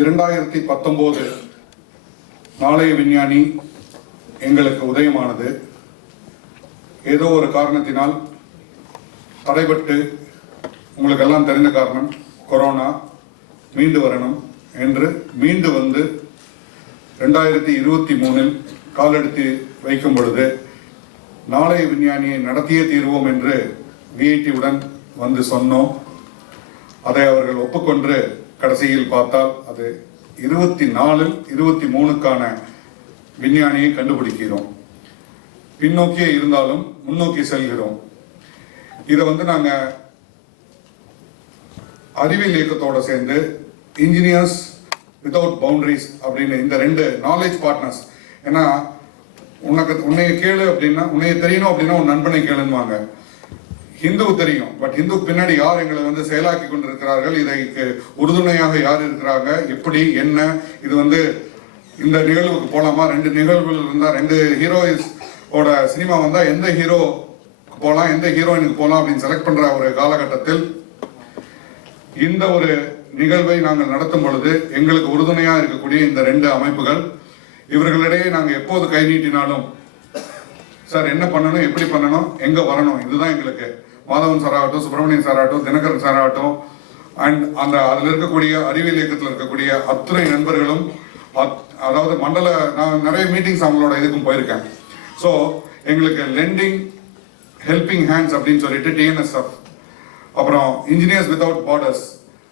இரண்டாயிரத்தி பத்தொம்போது நாளைய விஞ்ஞானி எங்களுக்கு உதயமானது. ஏதோ ஒரு காரணத்தினால் தடைபட்டு உங்களுக்கெல்லாம் தெரிந்த காரணம் கொரோனா மீண்டு வரணும் என்று மீண்டு வந்து ரெண்டாயிரத்தி இருபத்தி மூணில் காலெடுத்து வைக்கும் பொழுது நாளைய விஞ்ஞானியை நடத்தியே தீர்வோம் என்று விஐடியுடன் வந்து சொன்னோம். அதை அவர்கள் ஒப்புக்கொண்டு கடைசியில் பார்த்தால் அது இருபத்தி நாலில் இருபத்தி மூணுக்கான விஞ்ஞானியை கண்டுபிடிக்கிறோம். பின்னோக்கியே இருந்தாலும் முன்னோக்கி செல்கிறோம். இதை வந்து நாங்கள் அறிவியல் இயக்கத்தோடு சேர்ந்து இன்ஜினியர்ஸ் வித்தவுட் பவுண்டரிஸ் அப்படின்னு இந்த ரெண்டு நாலேஜ் பார்ட்னர்ஸ் ஏன்னா உனக்கு உன்னைய கேளு அப்படின்னா உன்னைய தெரியணும் அப்படின்னா உன் நண்பனை கேளுன்னுவாங்க. ஹிந்து தெரியும். பட் ஹிந்து பின்னாடி யார் எங்களை வந்து செயலாக்கி கொண்டிருக்கிறார்கள்? இதைக்கு உறுதுணையாக யார் இருக்கிறாங்க? எப்படி? என்ன? இது வந்து இந்த நிகழ்வுக்கு போலாமா? ரெண்டு நிகழ்வுகள் இருந்தால் ரெண்டு ஹீரோயிஸ் ஓட சினிமா வந்தால் எந்த ஹீரோ போகலாம் எந்த ஹீரோயினுக்கு போகலாம் அப்படின்னு செலக்ட் பண்ணுற ஒரு காலகட்டத்தில் இந்த ஒரு நிகழ்வை நாங்கள் நடத்தும் பொழுது எங்களுக்கு உறுதுணையாக இருக்கக்கூடிய இந்த ரெண்டு அமைப்புகள் இவர்களிடையே நாங்கள் எப்போது கை நீட்டினாலும் சார் என்ன பண்ணணும்? எப்படி பண்ணணும்? எங்கே வரணும்? இதுதான் எங்களுக்கு மாதவன் சார் ஆகட்டும் சுப்பிரமணியன் சார் ஆகட்டும் தினகரன் சார் ஆகட்டும் அண்ட் அந்த அதில் இருக்கக்கூடிய அறிவியல் இயக்கத்தில் இருக்கக்கூடிய அத்துணை நண்பர்களும் அத்- அதாவது மண்டல நான் நிறைய மீட்டிங்ஸ் அவங்களோட இதுக்கும் போயிருக்கேன். ஸோ எங்களுக்கு லெண்டிங் ஹெல்பிங் ஹேண்ட்ஸ் அப்படின்னு சொல்லிட்டு டிஎன்எஸ்எஃப் அப்புறம் engineers without borders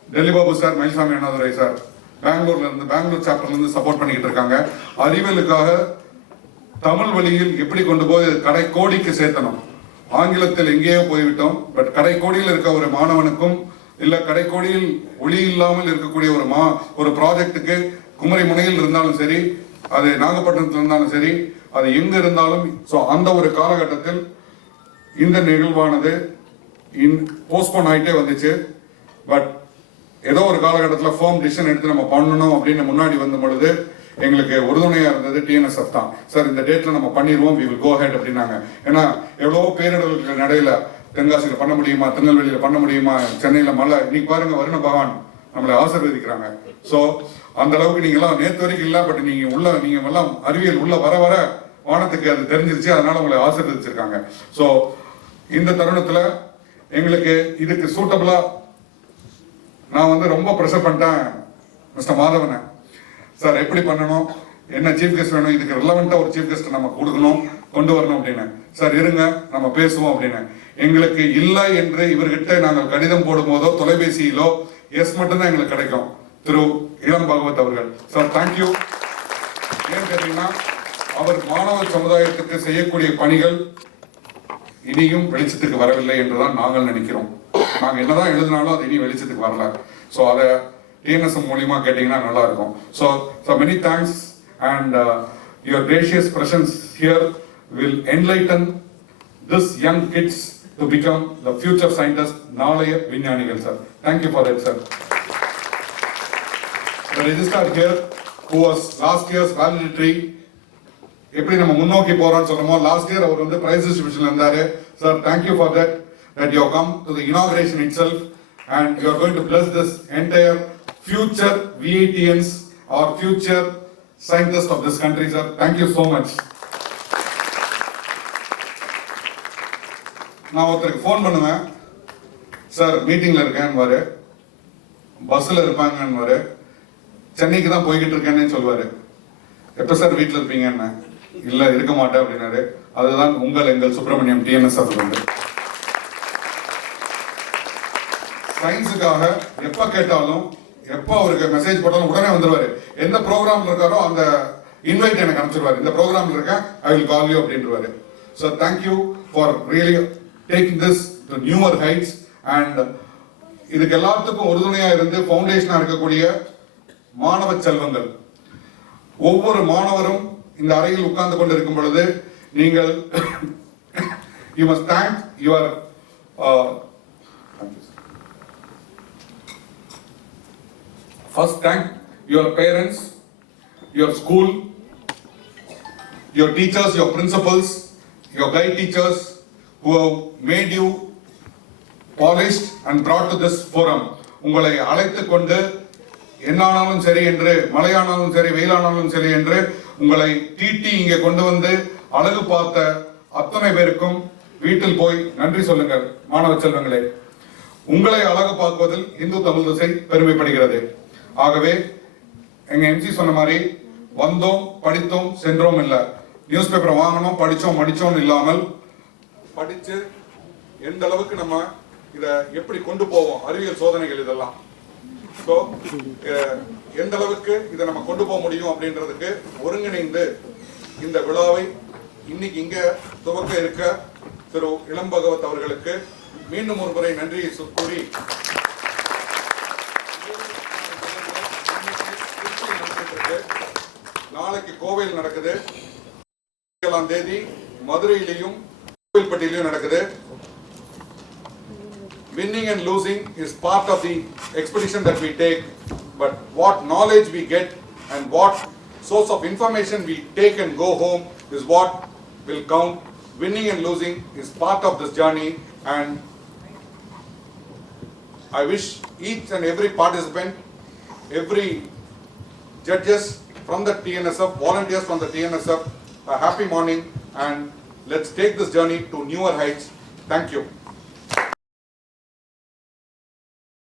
Delhi Babu sir Mylsamy Annadurai sir பெங்களூர்ல இருந்து பெங்களூர் சாப்டர்ல இருந்து சப்போர்ட் பண்ணிக்கிட்டு இருக்காங்க. அறிவியலுக்காக தமிழ் வழியில் எப்படி கொண்டு போய் கடை கோடிக்கு சேர்த்தணும்? ஆங்கிலத்தில் எங்கேயோ போய்விட்டோம். பட் கடைக்கோடியில் இருக்க ஒரு மாணவனுக்கும் இல்ல கடைக்கோடியில் ஒளி இல்லாமல் இருக்கக்கூடிய ஒரு மா ஒரு ப்ராஜெக்ட்டுக்கு குமரி முனையில் இருந்தாலும் சரி அது நாகப்பட்டினத்தில் இருந்தாலும் சரி அது எங்க இருந்தாலும் ஸோ அந்த ஒரு காலகட்டத்தில் இந்த நிகழ்வானது இன் போஸ்ட்போன் ஆகிட்டே வந்துச்சு. பட் ஏதோ ஒரு காலகட்டத்தில் ஃபோம் டிசிஷன் எடுத்து நம்ம பண்ணணும் அப்படின்னு முன்னாடி வந்த பொழுது எங்களுக்கு உறுதுணையாக இருந்தது டிஎன்எஸ்எஃப் தான். சார் இந்த டேட்டில் நம்ம பண்ணிடுவோம் வி வில் கோ ஹெட் அப்படின்னாங்க. ஏன்னா எவ்வளோ பேரிடர்களுக்கு நடையில் தென்காசியில் பண்ண முடியுமா திருநெல்வேலியில் பண்ண முடியுமா சென்னையில் மழை இன்னைக்கு பாருங்க வருண பகவான் நம்மளை ஆசீர்வதிக்கிறாங்க. ஸோ அந்த அளவுக்கு நீங்களாம் நேற்று வரைக்கும் இல்லை பட் நீங்க உள்ள நீங்க எல்லாம் அறிவியல் உள்ள வர வர வானத்துக்கு அது தெரிஞ்சிருச்சு அதனால உங்களை ஆசீர்வதிச்சிருக்காங்க. ஸோ இந்த தருணத்தில் எங்களுக்கு இதுக்கு சூட்டபிளா நான் வந்து ரொம்ப ப்ரெஷர் பண்ணிட்டேன் மிஸ்டர் மாதவனை. சார் எப்படி பண்ணணும்? என்ன சீஃப் கெஸ்ட் வேணும்? இதுக்கு ரிலவெண்ட்டாக ஒரு சீஃப் கெஸ்ட் நம்ம கொடுக்கணும். கொண்டு வரணும் அப்படின்னு. சார் இருங்க நம்ம பேசுவோம் அப்படின்னு. எங்களுக்கு இல்லை என்று இவர்கிட்ட நாங்கள் கடிதம் போடும்போதோ தொலைபேசியிலோ எஸ் மட்டும்தான் எங்களுக்கு கிடைக்கும். திரு இளம் பாகவத் அவர்கள். சார் தேங்க்யூ ஏன் கேட்டீங்கன்னா அவர் மாணவ சமுதாயத்துக்கு செய்யக்கூடிய பணிகள் இனியும் வெளிச்சத்துக்கு வரவில்லை என்றுதான் நாங்கள் நினைக்கிறோம். நாங்கள் என்னதான் எழுதினாலும் அது இனி வெளிச்சத்துக்கு வரல. ஸோ அதை டிஎன்எஸ்எம் மூலியமா கேட்டீங்கன்னா நல்லா இருக்கும் so so many thanks and your gracious presence here will enlighten this young kids to become the future scientist நாளைய விஞ்ஞானிகள் sir thank you for that sir register here who was last years valedictory எப்படி நம்ம முன்னோக்கி போறோம்னு சொன்னோமோ last year அவர் வந்து prize டிஸ்ட்ரிபியூஷன்ல இருந்தாரு. Sir thank you for that that you come to the inauguration itself and you are going to bless this entire future VITians are future scientist of this country sir thank you so much நான் ஒருத்தருக்கு phone பண்ணுவேன். Sir மீட்டிங்ல இருக்கேன்னு பஸ்ஸில் இருப்பாங்கன்னு சென்னைக்கு தான் போய்கிட்டு இருக்கேன்னு சொல்லுவார். எப்ப சார் வீட்டில் இருப்பீங்கன்னு? இல்ல இருக்க மாட்டேன் அப்படின்னாரு. அதுதான் உங்கள் எங்கள் சுப்பிரமணியம் டிஎன்எஸ் வந்து சயின்ஸுக்காக எப்ப கேட்டாலும் எப்போ அவருக்கு மெசேஜ் போட்டாலும் உடனே வந்துடுவார் எந்த ப்ரோக்ராம் இருக்காரோ அந்த இன்வைட் எனக்கு அனுப்பிச்சிருவாரு. இந்த ப்ரோக்ராம் இருக்கேன் I will call you அப்படின்றவாரு. So thank you for really taking this to newer heights and இதுக்கு எல்லாத்துக்கும் உறுதுணையாக இருந்து ஃபவுண்டேஷனாக இருக்கக்கூடிய மாணவ செல்வங்கள். ஒவ்வொரு மாணவரும் இந்த அறையில் உட்கார்ந்து கொண்டிருக்கும் பொழுது நீங்கள் you must thank your first thank your parents your school your teachers, your principals, your guide teachers who have made you polished and brought to this forum. உங்களை அழைத்துக் கொண்டு என்னானாலும் சரி என்று மழையானாலும் சரி வெயிலானாலும் சரி என்று உங்களை தீட்டி இங்கே கொண்டு வந்து அழகு பார்த்த அத்தனை பேருக்கும் வீட்டில் போய் நன்றி சொல்லுங்கள் மாணவ செல்வங்களே உங்களை அழகு பார்ப்பதில் இந்து தமிழ் திசை பெருமைப்படுகிறது ஆகவே எங்க எம்ஜி சொன்ன மாதிரி வந்தோம் படித்தோம் சென்றோம் இல்ல. நியூஸ் பேப்பரை வாங்கணும் படிச்சோம் மடிச்சோம் இல்லாமல் படிச்சு எந்த அளவுக்கு நம்ம இத எப்படி கொண்டு போவோம் அறிவியல் சோதனைகள் இதெல்லாம். ஸோ எந்த அளவுக்கு இதை நம்ம கொண்டு போக முடியும் அப்படின்றதுக்கு ஒருங்கிணைந்து இந்த விழாவை இன்னைக்கு இங்க துவக்க இருக்க திரு இளம் பகவத் அவர்களுக்கு மீண்டும் ஒரு முறை நன்றியை கூறி நாளைக்கு கோவையில் நடக்குது ஏழாம் தேதி மதுரையிலையும் கோவில்பட்டியிலையும் நடக்குது winning and losing is part of the expedition that we take but what knowledge we get and what source of information we take and go home is what will count winning and losing is part of this journey and i wish each and every participant every judges from the TNSF, volunteers from the TNSF, a happy morning and let's take this journey to newer heights. Thank you.